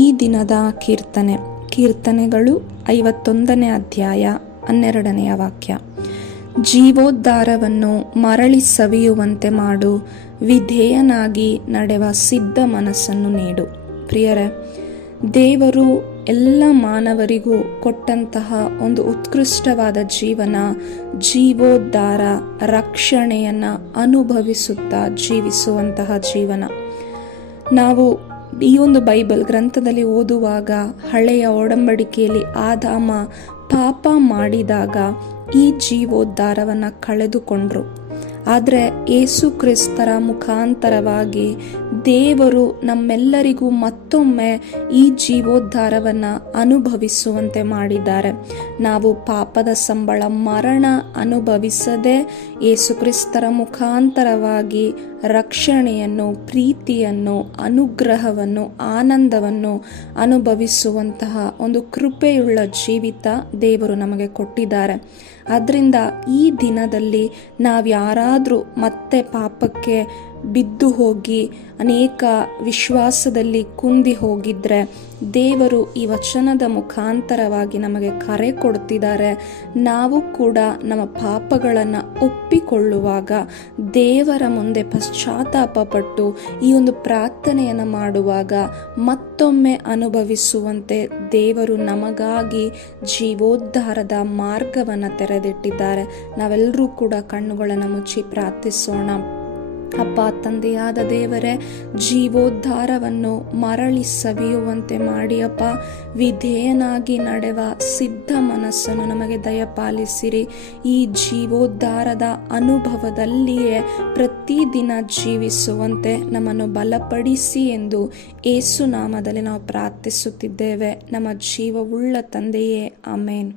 ಈ ದಿನದ ಕೀರ್ತನೆಗಳು 51ನೇ ಅಧ್ಯಾಯ 12ನೇ ವಾಕ್ಯ. ಜೀವೋದ್ಧಾರವನ್ನು ಮರಳಿ ಸವಿಯುವಂತೆ ಮಾಡು, ವಿಧೇಯನಾಗಿ ನಡೆವ ಸಿದ್ಧ ಮನಸ್ಸನ್ನು ನೀಡು. ಪ್ರಿಯರೇ, ದೇವರು ಎಲ್ಲ ಮಾನವರಿಗೂ ಕೊಟ್ಟಂತಹ ಒಂದು ಉತ್ಕೃಷ್ಟವಾದ ಜೀವನ, ಜೀವೋದ್ಧಾರ, ರಕ್ಷಣೆಯನ್ನು ಅನುಭವಿಸುತ್ತಾ ಜೀವಿಸುವಂತಹ ಜೀವನ. ನಾವು ಈ ಒಂದು ಬೈಬಲ್ ಗ್ರಂಥದಲ್ಲಿ ಓದುವಾಗ ಹಳೆಯ ಒಡಂಬಡಿಕೆಯಲ್ಲಿ ಆದಾಮ ಪಾಪ ಮಾಡಿದಾಗ ಈ ಜೀವೋದ್ಧಾರವನ್ನು ಕಳೆದುಕೊಂಡ್ರು. ಆದರೆ ಯೇಸು ಕ್ರಿಸ್ತರ ಮುಖಾಂತರವಾಗಿ ದೇವರು ನಮ್ಮೆಲ್ಲರಿಗೂ ಮತ್ತೊಮ್ಮೆ ಈ ಜೀವೋದ್ಧಾರವನ್ನು ಅನುಭವಿಸುವಂತೆ ಮಾಡಿದ್ದಾರೆ. ನಾವು ಪಾಪದ ಸಂಬಳ ಮರಣ ಅನುಭವಿಸದೆ ಯೇಸು ಕ್ರಿಸ್ತರ ಮುಖಾಂತರವಾಗಿ ರಕ್ಷಣೆಯನ್ನು, ಪ್ರೀತಿಯನ್ನು, ಅನುಗ್ರಹವನ್ನು, ಆನಂದವನ್ನು ಅನುಭವಿಸುವಂತಹ ಒಂದು ಕೃಪೆಯುಳ್ಳ ಜೀವಿತ ದೇವರು ನಮಗೆ ಕೊಟ್ಟಿದ್ದಾರೆ. ಆದ್ದರಿಂದ ಈ ದಿನದಲ್ಲಿ ನಾವ್ಯಾರಾದರೂ ಮತ್ತೆ ಪಾಪಕ್ಕೆ ಬಿದ್ದು ಹೋಗಿ ಅನೇಕ ವಿಶ್ವಾಸದಲ್ಲಿ ಕುಂದಿ ಹೋಗಿದ್ರೆ, ದೇವರು ಈ ವಚನದ ಮುಖಾಂತರವಾಗಿ ನಮಗೆ ಕರೆ ಕೊಡ್ತಿದ್ದಾರೆ. ನಾವು ಕೂಡ ನಮ್ಮ ಪಾಪಗಳನ್ನು ಒಪ್ಪಿಕೊಳ್ಳುವಾಗ ದೇವರ ಮುಂದೆ ಪಶ್ಚಾತ್ತಾಪ ಪಟ್ಟು ಈ ಒಂದು ಪ್ರಾರ್ಥನೆಯನ್ನು ಮಾಡುವಾಗ ಮತ್ತೊಮ್ಮೆ ಅನುಭವಿಸುವಂತೆ ದೇವರು ನಮಗಾಗಿ ಜೀವೋದ್ಧಾರದ ಮಾರ್ಗವನ್ನು ತೆರೆದಿಟ್ಟಿದ್ದಾರೆ. ನಾವೆಲ್ಲರೂ ಕೂಡ ಕಣ್ಣುಗಳನ್ನು ಮುಚ್ಚಿ ಪ್ರಾರ್ಥಿಸೋಣ. ಅಪ್ಪ, ತಂದೆಯಾದ ದೇವರೇ, ಜೀವೋದ್ಧಾರವನ್ನು ಮರಳಿ ಸವಿಯುವಂತೆ ಮಾಡಿ ಅಪ್ಪ, ವಿಧೇಯನಾಗಿ ನಡೆವ ಸಿದ್ಧ ಮನಸ್ಸನ್ನು ನಮಗೆ ದಯಪಾಲಿಸಿರಿ. ಈ ಜೀವೋದ್ಧಾರದ ಅನುಭವದಲ್ಲಿಯೇ ಪ್ರತಿದಿನ ಜೀವಿಸುವಂತೆ ನಮ್ಮನ್ನು ಬಲಪಡಿಸಿ ಎಂದು ಯೇಸು ನಾಮದಲ್ಲಿ ನಾವು ಪ್ರಾರ್ಥಿಸುತ್ತಿದ್ದೇವೆ. ನಮ್ಮ ಜೀವವುಳ್ಳ ತಂದೆಯೇ, ಆಮೇನ್.